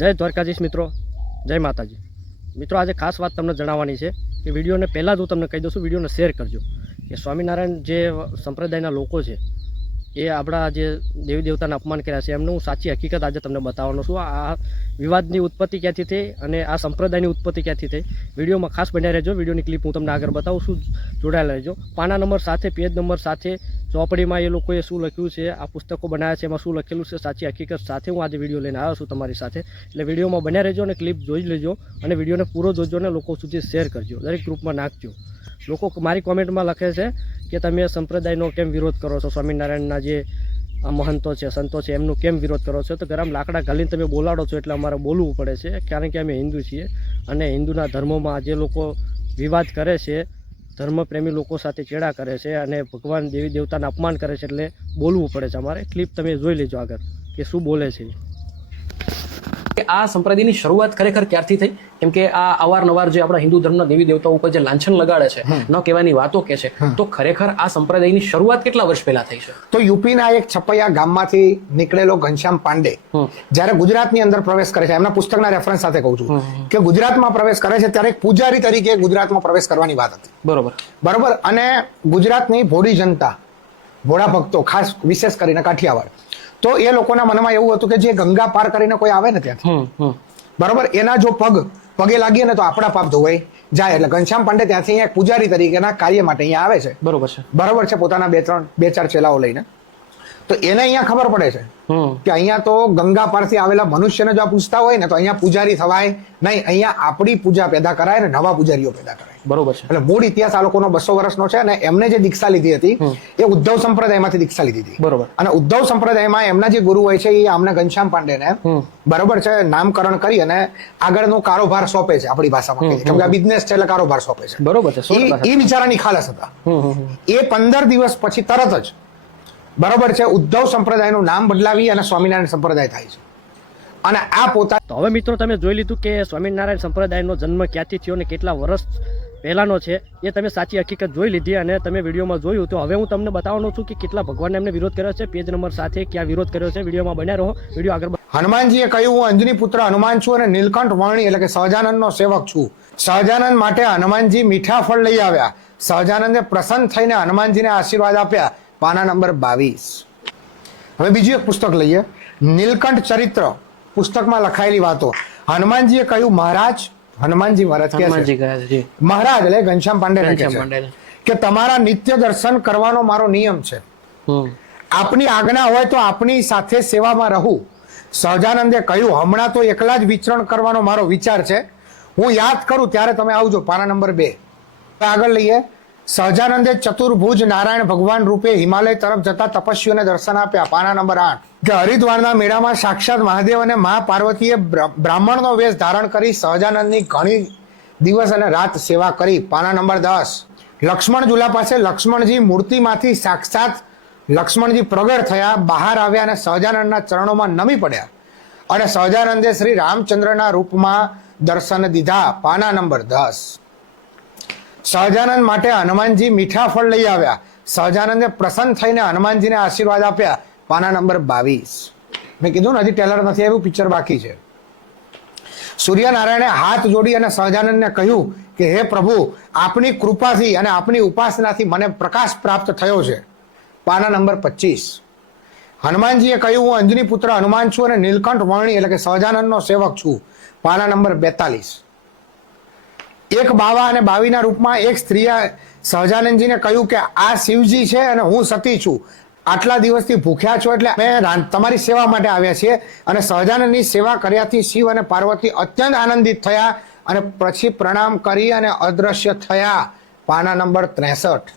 જય દ્વારકાધીશ મિત્રો, જય માતાજી મિત્રો। આજે ખાસ વાત તમને જણાવવાની છે કે વિડીયોને પહેલાં જ હું તમને કહી દઉં છું, વિડીયોને શેર કરજો કે સ્વામિનારાયણ જે સંપ્રદાયના લોકો છે એ આપણા જે દેવી દેવતાને અપમાન કર્યા છે એમનું હું સાચી હકીકત આજે તમને બતાવવાનો છું। આ વિવાદની ઉત્પત્તિ ક્યાંથી થઈ અને આ સંપ્રદાયની ઉત્પત્તિ ક્યાંથી થઈ, વિડીયોમાં ખાસ બન્યા રહેજો। વિડીયોની ક્લિપ હું તમને આગળ બતાવું છું, જોડાયેલા રહેજો। પાના નંબર સાથે, પેજ નંબર સાથે, ચોપડીમાં એ લોકોએ શું લખ્યું છે, આ પુસ્તકો બનાવ્યા છે એમાં શું લખેલું છે, સાચી હકીકત સાથે હું આજે વિડીયો લઈને આવ્યો છું તમારી સાથે। એટલે વિડીયોમાં બન્યા રહેજો અને ક્લિપ જોઈ લેજો અને વિડીયોને પૂરો જોજો અને લોકો સુધી શેર કરજો, દરેક ગ્રુપમાં નાખજો। લોકો મારી કોમેન્ટમાં લખે છે કે તમે સંપ્રદાયનો કેમ વિરોધ કરો છો, સ્વામિનારાયણના જે મહંતો છે, સંતો છે એમનું કેમ વિરોધ કરો છો? તો ગરમ લાકડા ઘાલીને તમે બોલાડો છો એટલે અમારે બોલવું પડે છે, કારણ કે અમે હિન્દુ છીએ અને હિન્દુના ધર્મોમાં જે લોકો વિવાદ કરે છે, ધર્મપ્રેમી લોકો સાથે ચેડા કરે છે અને ભગવાન દેવી દેવતાને અપમાન કરે છે, એટલે બોલવું પડે છે અમારે। ક્લિપ તમે જોઈ લેજો આગળ કે શું બોલે છે। આ સંપ્રદાયની શરૂઆત ખરેખર ક્યારથી થઈ? કેમ કે આ અવારનવાર જે આપણા હિન્દુ ધર્મના દેવી દેવતાઓ ઉપર જે લાંછન લગાડે છે, ન કહેવાની વાતો કે છે, તો ખરેખર આ સંપ્રદાયની શરૂઆત કેટલા વર્ષ પહેલા થઈ છે? તો યુપીના એક છપૈયા ગામમાંથી નીકળેલો ઘનશ્યામ પાંડે જ્યારે ગુજરાતની અંદર પ્રવેશ કરે છે, એમના પુસ્તકના રેફરન્સ સાથે કહું છું કે ગુજરાતમાં પ્રવેશ કરે છે ત્યારે એક પૂજારી તરીકે ગુજરાતમાં પ્રવેશ કરવાની વાત હતી, બરોબર। અને ગુજરાતની ભોળી જનતા, ભોળા ભક્તો, ખાસ વિશેષ કરીને કાઠિયાવાડ, તો એ લોકોના મનમાં એવું હતું કે જે ગંગા પાર કરીને કોઈ આવે ને ત્યાંથી, બરોબર, એના જો પગે લાગીએ ને તો આપણા પાપ ધોવાઈ જાય। એટલે ઘનશ્યામ પાંડે ત્યાંથી અહીંયા પૂજારી તરીકેના કાર્ય માટે અહીંયા આવે છે, બરોબર છે, પોતાના બે ચાર ચેલાઓ લઈને। તો એને અહીંયા ખબર પડે છે કે અહીંયા તો ગંગા પારથી આવેલા મનુષ્યને જો પૂછતા હોય ને તો અહીંયા પૂજારી થવાય નહીં, અહીંયા આપણી પૂજા પેદા કરાય ને નવા પૂજારીઓ પેદા કરાય, બરોબર છે। એટલે મૂળ ઇતિહાસ આ લોકોનો 200 વર્ષનો છે અને એમને જે દીક્ષા લીધી હતી એ ઉદ્ધવ સંપ્રદાયમાંથી દીક્ષા લીધી હતી, બરોબર। અને ઉદ્ધવ સંપ્રદાયમાં એમના જે ગુરુ હોય છે એ આમને ઘનશ્યામ પાંડેને, બરોબર છે, નામકરણ કરી અને આગળનો કારોબાર સોંપે છે, આપણી ભાષામાં કેમ કે આ બિઝનેસ છે એટલે કારોબાર સોંપે છે, બરોબર છે। એ બિચારાની ખાલસ હતા। એ 15 દિવસ પછી તરત જ, બરોબર છે, ઉદ્ધવ સંપ્રદાયનું નામ બદલાવી અને સ્વામિનારાયણ સંપ્રદાય થાય છે। અને આ પોતા તો હવે મિત્રો તમે જોઈ લીધું કે સ્વામિનારાયણ સંપ્રદાયનો જન્મ ક્યાંથી થયો અને કેટલા વર્ષ પહેલાનો છે, એ તમે સાચી હકીકત જોઈ લીધી અને તમે વિડીયોમાં જોયું। તો હવે હું તમને બતાવવાનો છું કે કેટલા ભગવાનને એમને વિરોધ કર્યો છે, પેજ નંબર સાથે ક્યાં વિરોધ કર્યો છે, વિડીયોમાં બન્યા રહો, વિડીયો આગળ। હનુમાનજીએ કહ્યું, હું અંજની પુત્ર હનુમાન છું અને નીલકંઠ વર્ણી એટલે કે સહજાનંદનો સેવક છું। સહજાનંદ માટે હનુમાનજી મીઠા ફળ લઈ આવ્યા, સહજાનંદે પ્રસન્ન થઈને હનુમાનજીને આશીર્વાદ આપ્યા। પાના નંબર 22। હવે બીજું એક પુસ્તક લઈએ, નીલકંઠ ચરિત્ર, પુસ્તકમાં લખાયેલી વાતો। હનુમાનજીએ કહ્યું, મહારાજ, હનુમાનજી મહારાજ કે મહારાજ એટલે ઘનશ્યામ પાંડે કે તમારા નિત્ય દર્શન કરવાનો મારો નિયમ છે, આપની આજ્ઞા હોય તો આપની સાથે સેવામાં રહું। સહજાનંદે કહ્યું, હમણાં તો એકલા જ વિચરણ કરવાનો મારો વિચાર છે, હું યાદ કરું ત્યારે તમે આવજો। પાના નંબર 2 આગળ લઈએ। સહજાનંદે ચતુર્ભુજ નારાયણ ભગવાન રૂપે હિમાલય તરફ જતા તપસ્વીઓને દર્શન આપ્યા। પાના નંબર 8 કે હરિદ્વારના મેળામાં સાક્ષાત મહાદેવ અને મા પાર્વતીએ બ્રાહ્મણનો વેશ ધારણ કરી સહજાનંદની ઘણી દિવસ અને રાત સેવા કરી। પાના નંબર 10 લક્ષ્મણ ઝૂલા પાસે લક્ષ્મણજી મૂર્તિમાંથી સાક્ષાત લક્ષ્મણજી પ્રગટ થયા, બહાર આવ્યા અને સહજાનંદના ચરણોમાં નમી પડ્યા અને સહજાનંદે શ્રી રામચંદ્રના રૂપમાં દર્શન દીધા। પાના નંબર 10 સહજાનંદ માટે હનુમાનજી મીઠા ફળ લઈ આવ્યા, સહજાનંદે પ્રસન્ન થઈને હનુમાનજીને આશીર્વાદ આપ્યા। પાના નંબર 22 મેં કીધું ને હજી ટેલર નથી આવ્યું, પિક્ચર બાકી છે। સૂર્યનારાયણે હાથ જોડી અને સહજાનંદને કહ્યું કે હે પ્રભુ, આપની કૃપાથી અને આપની ઉપાસનાથી મને પ્રકાશ પ્રાપ્ત થયો છે। પાના નંબર 25 હનુમાનજીએ કહ્યું, હું અંજની પુત્ર હનુમાન છું અને નીલકંઠ વર્ણી એટલે કે સહજાનંદનો સેવક છું। પાના નંબર 42 એક બાવા અને બાવીના રૂપમાં એક સ્ત્રીએ સહજાનંદજીને કહ્યું કે આ શિવજી છે અને હું સતી છું, આટલા દિવસથી ભૂખ્યા છો એટલે અમે તમારી સેવા માટે આવ્યા છીએ। અને સહજાનંદની સેવા કર્યાથી શિવ અને પાર્વતી અત્યંત આનંદિત થયા અને પછી પ્રણામ કરી અને અદ્રશ્ય થયા। પાના નંબર 63